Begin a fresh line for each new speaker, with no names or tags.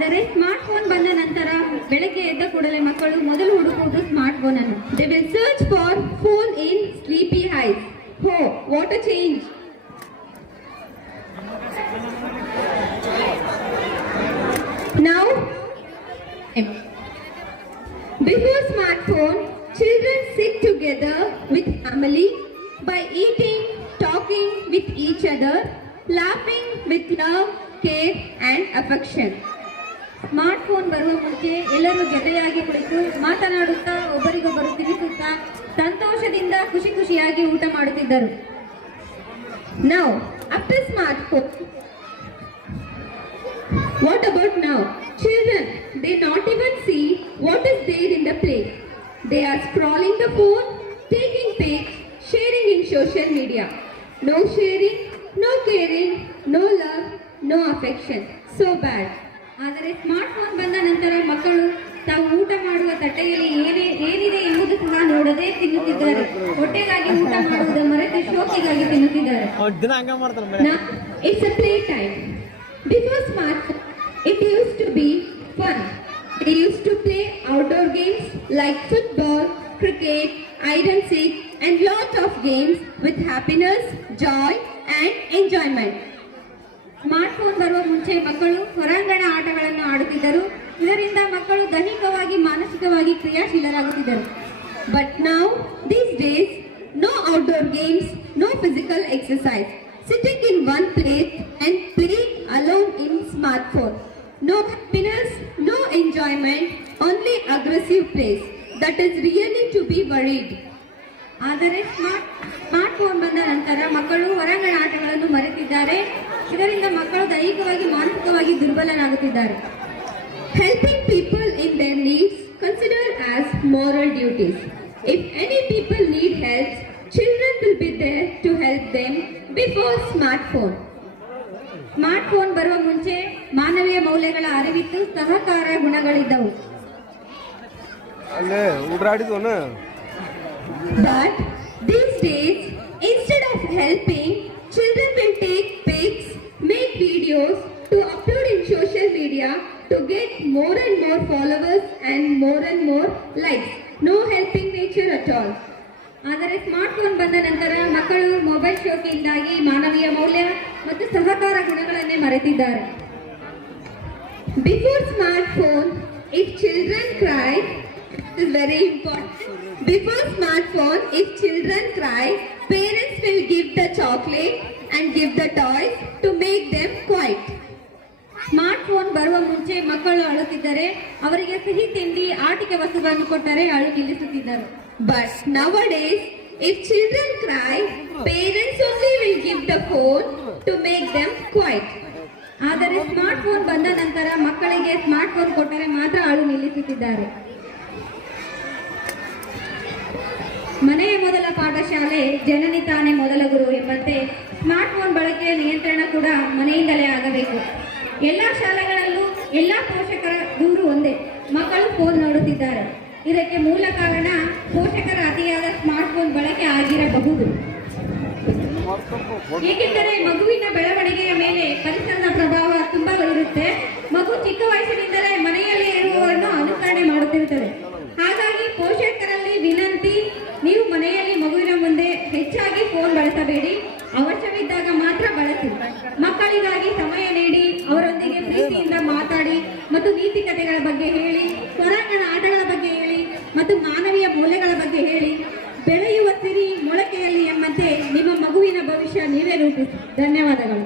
ಆದರೆ smart phone ಬಂದ ನಂತರ ಬೆಳಗ್ಗೆ ಎದ್ದ ಕೂಡಲೇ ಮಕ್ಕಳು ಮೊದಲು ಹುಡುಕುವುದು ಸ್ಮಾರ್ಟ್ ಫೋನ್ ಅನ್ನು they will search for phone in sleepy eyes oh what a change Now, before smartphone, children sit together with family by eating, talking with each other, laughing with love, care and affection. Smartphone ಬರುವ ಮುಂಚೆ ಎಲ್ಲರೂ ಜೊತೆಯಾಗಿ ಕುಳಿತು ಮಾತನಾಡುತ್ತಾ ಒಬ್ಬರಿಗೊಬ್ಬರು ತಿಳಿಸುತ್ತಾ ಸಂತೋಷದಿಂದ ಖುಷಿ ಖುಷಿಯಾಗಿ ಊಟ ಮಾಡುತ್ತಿದ್ದರು. Now happy smartphone what about now children they not even see what is there in the play they are scrolling the phone taking fake sharing in social media no sharing no caring no love no affection so bad ಆದರೆ smart phone ಬಂದ ನಂತರ ಮಕ್ಕಳು ತಾವು ಊಟ ಮಾಡುವ ತಟ್ಟೆಯಲ್ಲಿ ಏನೇ ಏನಿದೆ ಎಂಬುದು ಸಹ ನೋಡದೆ ತಿನ್ನುತ್ತಿದ್ದಾರೆ ಹೊಟ್ಟೆಗಾಗಿ ಊಟ ಮಾಡುವುದು ಮರೆತು ಶೋಕಿಗಾಗಿ ತಿನ್ನುತ್ತಿದ್ದಾರೆ
it's a play time before
Now it's a to be fun it used to be fun. Games football, cricket, hide and seek, and lot of games with happiness, joy, and enjoyment. Smartphone ಬರುವ ಮುಂಚೆ ಮಕ್ಕಳು ಹೊರಾಂಗಣ ಆಟಗಳನ್ನು ಆಡುತ್ತಿದ್ದರು. ಇದರಿಂದ ಮಕ್ಕಳು ದೈಹಿಕವಾಗಿ, ಮಾನಸಿಕವಾಗಿ ಕ್ರಿಯಾಶೀಲರಾಗುತ್ತಿದ್ದರು. But now these days no outdoor games no physical exercise sitting in one place and playing alone in smart phone no happiness no enjoyment only aggressive plays that is really to be worried ಆದರೆ smart smart phone ಬಂದ ನಂತರ ಮಕ್ಕಳು ಹೊರಾಂಗಣ ಆಟಗಳನ್ನು ಮರೆತಿದ್ದಾರೆ. ಇದರಿಂದ ಮಕ್ಕಳು ದೈಹಿಕವಾಗಿ ಮಾನಸಿಕವಾಗಿ ದುರ್ಬಲರಾಗುತ್ತಿದ್ದಾರೆ. Helping people in their needs consider as moral duties if any people need help children will be there to help them before smartphone smartphone ಬರುವ ಮುಂಚೆ ಮಾನವೀಯ ಮೌಲ್ಯಗಳ ಅರಿವಿತ್ತು ಸಹಕಾರ ಗುಣಗಳಿದ್ದವು.
ಅಲ್ಲೇ these
But these and more followers and more and more likes. No helping nature at all. ಆದರೆ smart phone ಬಂದ ನಂತರ ಮಕ್ಕಳು ಮೊಬೈಲ್ ಶೋಕಿಯಿಂದಾಗಿ ಮಾನವೀಯ ಮೌಲ್ಯ ಮತ್ತು ಸಹಕಾರ ಗುಣಗಳನ್ನೇ ಮರೆತಿದ್ದಾರೆ Before smartphone, if children cry, this is very important. Before smartphone, if children cry, parents will give the chocolate and give the toys to make them quiet. Smartphone ಬರುವ ಮುಂಚೆ ಮಕ್ಕಳು ಅಳುತ್ತಿದ್ದರೆ ಅವರಿಗೆ ಸಿಹಿ ತಿಂಡಿ, ಆಟಿಕೆ ವಸ್ತುಗಳನ್ನು ಕೊಟ್ಟರೆ ಅಳು ನಿಲ್ಲಿಸುತ್ತಿದ್ದರು. But nowadays if children cry parents only will give the phone to make them quiet ಆದರೆ ಸ್ಮಾರ್ಟ್ ಫೋನ್ ಬಂದ ನಂತರ ಮಕ್ಕಳಿಗೆ ಸ್ಮಾರ್ಟ್ ಫೋನ್ ಕೊಟ್ಟರೆ ಮಾತ್ರ ಅಳು ನಿಲ್ಲಿಸುತ್ತಿದ್ದಾರೆ. ಮನೆಯ ಮೊದಲ ಪಾಠಶಾಲೆ ಜನನಿ ತಾನೇ ಮೊದಲ ಗುರು ಎಂಬಂತೆ ಸ್ಮಾರ್ಟ್ ಫೋನ್ ಬಳಕೆಯ ನಿಯಂತ್ರಣ ಕೂಡ ಮನೆಯಿಂದಲೇ ಆಗಬೇಕು. ಎಲ್ಲ ಶಾಲೆಗಳಲ್ಲೂ ಎಲ್ಲ ಪೋಷಕರ ದೂರು ಒಂದೇ. ಮಕ್ಕಳು ಫೋನ್ ನೋಡುತ್ತಿದ್ದಾರೆ. ಇದಕ್ಕೆ ಮೂಲ ಕಾರಣ ಪೋಷಕರ ಅತಿಯಾದ ಸ್ಮಾರ್ಟ್ ಫೋನ್ ಬಳಕೆ ಆಗಿರಬಹುದು. ಏಕೆಂದರೆ ಮಗುವಿನ ಬೆಳವಣಿಗೆಯ ಮೇಲೆ ಪರಿಸರದ ಪ್ರಭಾವ ತುಂಬಾ ಇರುತ್ತೆ ಮಗು ಚಿಕ್ಕ ವಯಸ್ಸಿನಿಂದಲೇ ಮನೆಯಲ್ಲಿ ಇರುವವರನ್ನು ಅನುಕರಣೆ ಮಾಡುತ್ತಿರುತ್ತದೆ. ಹಾಗಾಗಿ ಪೋಷಕರಲ್ಲಿ ವಿನಂತಿ, ನೀವು ಮನೆಯಲ್ಲಿ ಮಗುವಿನ ಮುಂದೆ ಹೆಚ್ಚಾಗಿ ಫೋನ್ ಬಳಸಬೇಡಿ. ಮಾತಾಡಿ ನೀತಿ ಕಥೆಗಳ ಬಗ್ಗೆ ಹೇಳಿ ಹೊರಾಂಗಣ ಆಟಗಳ ಬಗ್ಗೆ ಹೇಳಿ, ಮತ್ತು ಮಾನವೀಯ ಮೌಲ್ಯಗಳ ಬಗ್ಗೆ ಹೇಳಿ, ಬೆಳೆಯುವ ಸಿರಿ ಮೊಳಕೆಯಲ್ಲಿ ಎಂಬಂತೆ ನಿಮ್ಮ ಮಗುವಿನ ಭವಿಷ್ಯ ನೀವೇ ರೂಪಿಸಿ. ಧನ್ಯವಾದಗಳು.